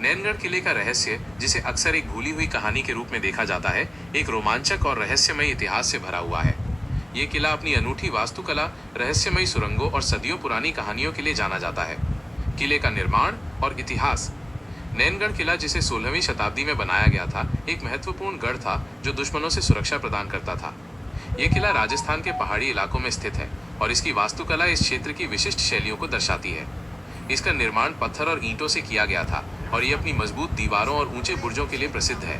नैनगढ़ किले का रहस्य, जिसे अक्सर एक भूली हुई कहानी के रूप में देखा जाता है, एक रोमांचक और रहस्यमय इतिहास से भरा हुआ है। ये किला अपनी अनूठी वास्तुकला, रहस्यमय सुरंगों और सदियों पुरानी कहानियों के लिए जाना जाता है। किले का निर्माण और इतिहास। नैनगढ़ किला, जिसे 16वीं शताब्दी में बनाया गया था, एक महत्वपूर्ण गढ़ था जो दुश्मनों से सुरक्षा प्रदान करता था। यह किला राजस्थान के पहाड़ी इलाकों में स्थित है और इसकी वास्तुकला इस क्षेत्र की विशिष्ट शैलियों को दर्शाती है। इसका निर्माण पत्थर और ईंटों से किया गया था और ये अपनी मजबूत दीवारों और ऊंचे बुर्जों के लिए प्रसिद्ध है।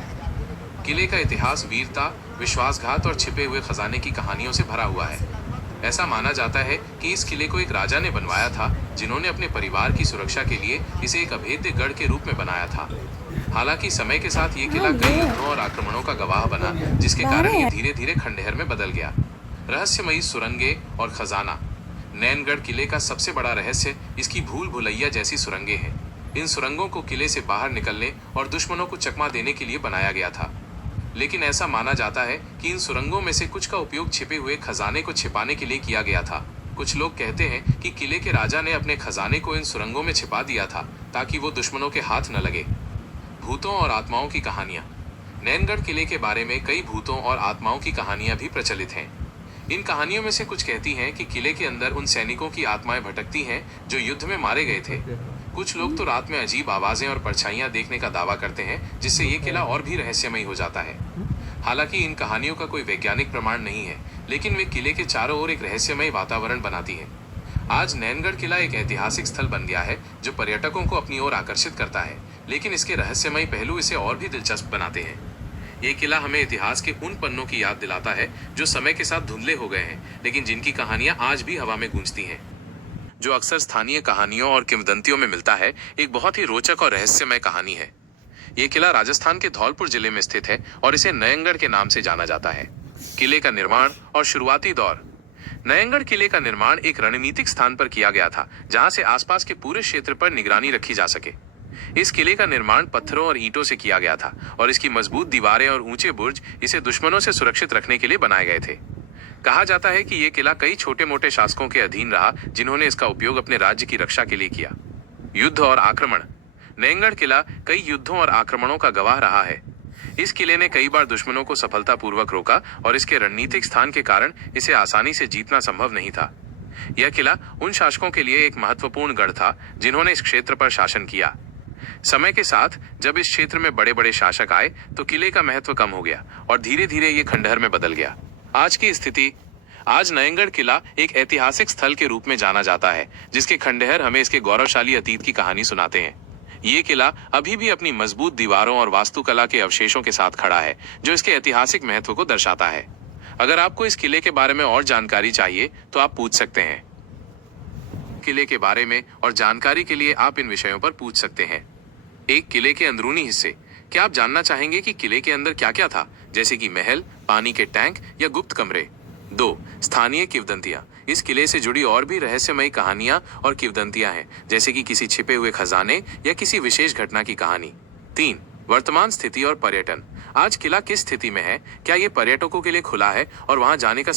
किले का इतिहास वीरता, विश्वासघात और छिपे हुए खजाने की कहानियों से भरा हुआ है। ऐसा माना जाता है कि इस किले को एक राजा ने बनवाया था, जिन्होंने अपने परिवार की सुरक्षा के लिए इसे एक अभेद्य गढ़ के रूप में बनाया था। हालांकि समय के साथ ये किला कई युद्धों और आक्रमणों का गवाह बना, जिसके कारण ये धीरे धीरे खंडहर में बदल गया। रहस्यमयी सुरंगें और खजाना। नैनगढ़ किले का सबसे बड़ा रहस्य इसकी भूल भुलैया जैसी सुरंगें हैं। इन सुरंगों को किले से बाहर निकलने और दुश्मनों को चकमा देने के लिए बनाया गया था। लेकिन ऐसा माना जाता है कि इन सुरंगों में से कुछ का उपयोग छिपे हुए खजाने को छिपाने के लिए किया गया था। कुछ लोग कहते हैं कि किले के राजा ने अपने खजाने को इन सुरंगों में छिपा दिया था ताकि वो दुश्मनों के हाथ न लगे। भूतों और आत्माओं की कहानियां। नैनगढ़ किले के बारे में कई भूतों और आत्माओं की कहानियां भी प्रचलित हैं। इन कहानियों में से कुछ कहती हैं कि किले के अंदर उन सैनिकों की आत्माएं भटकती हैं जो युद्ध में मारे गए थे। कुछ लोग तो रात में अजीब आवाजें और परछाइयां देखने का दावा करते हैं, जिससे ये किला और भी रहस्यमय हो जाता है। हालांकि इन कहानियों का कोई वैज्ञानिक प्रमाण नहीं है, लेकिन वे किले के चारों ओर एक रहस्यमय वातावरण बनाती हैं। आज नैनगढ़ किला एक ऐतिहासिक स्थल बन गया है जो पर्यटकों को अपनी ओर आकर्षित करता है, लेकिन इसके रहस्यमय पहलू इसे और भी दिलचस्प बनाते हैं। ये किला हमें इतिहास के उन पन्नों की याद दिलाता है जो समय के साथ धुंधले हो गए हैं, लेकिन जिनकी कहानियां आज भी हवा में गूंजती हैं। जो अक्सर स्थानीय कहानियों और किंवदंतियों में मिलता है, एक बहुत ही रोचक और रहस्यमय कहानी है। ये किला राजस्थान के धौलपुर जिले में स्थित है और इसे नयंगढ़ के नाम से जाना जाता है। किले का निर्माण और शुरुआती दौर। नयंगढ़ किले का निर्माण एक रणनीतिक स्थान पर किया गया था, जहां से आसपास के पूरे क्षेत्र पर निगरानी रखी जा सके। इस किले का निर्माण पत्थरों और ईंटों से किया गया था और इसकी मजबूत दीवारें और ऊंचे बुर्ज इसे दुश्मनों से सुरक्षित रखने के लिए बनाए गए थे। कहा जाता है कि यह किला कई छोटे मोटे शासकों के अधीन रहा, जिन्होंने इसका उपयोग अपने राज्य की रक्षा के लिए किया। युद्ध और आक्रमण। नयंगढ़ किला कई युद्धों और आक्रमणों का गवाह रहा है। इस किले ने कई बार दुश्मनों को सफलतापूर्वक रोका और इसके रणनीतिक स्थान के कारण इसे आसानी से जीतना संभव नहीं था। यह किला उन शासकों के लिए एक महत्वपूर्ण गढ़ था जिन्होंने इस क्षेत्र पर शासन किया। समय के साथ जब इस क्षेत्र में बड़े बड़े शासक आए तो किले का महत्व कम हो गया और धीरे धीरे ये खंडहर में बदल गया। आज की स्थिति। आज नयंगढ़ किला एक ऐतिहासिक स्थल के रूप में जाना जाता है, जिसके खंडहर हमें इसके गौरवशाली अतीत की कहानी सुनाते हैं। ये किला अभी भी अपनी मजबूत दीवारों और वास्तुकला के अवशेषों के साथ खड़ा है, जो इसके ऐतिहासिक महत्व को दर्शाता है। अगर आपको इस किले के बारे में और जानकारी चाहिए तो आप पूछ सकते हैं। किले के बारे में और जानकारी के लिए आप इन विषयों पर पूछ सकते हैं। एक, किले के अंदरूनी हिस्से। क्या आप जानना चाहेंगे कि किले के अंदर क्या क्या था, जैसे कि महल, पानी के टैंक या गुप्त कमरे? 2, स्थानीय किंवदंतियां। इस किले से जुड़ी और भी रहस्यमयी कहानियां और किंवदंतियां हैं, जैसे कि किसी छिपे हुए खजाने या किसी विशेष घटना की कहानी। 3, वर्तमान स्थिति और पर्यटन। आज किला किस स्थिति में है? क्या ये पर्यटकों के लिए खुला है और वहां जाने का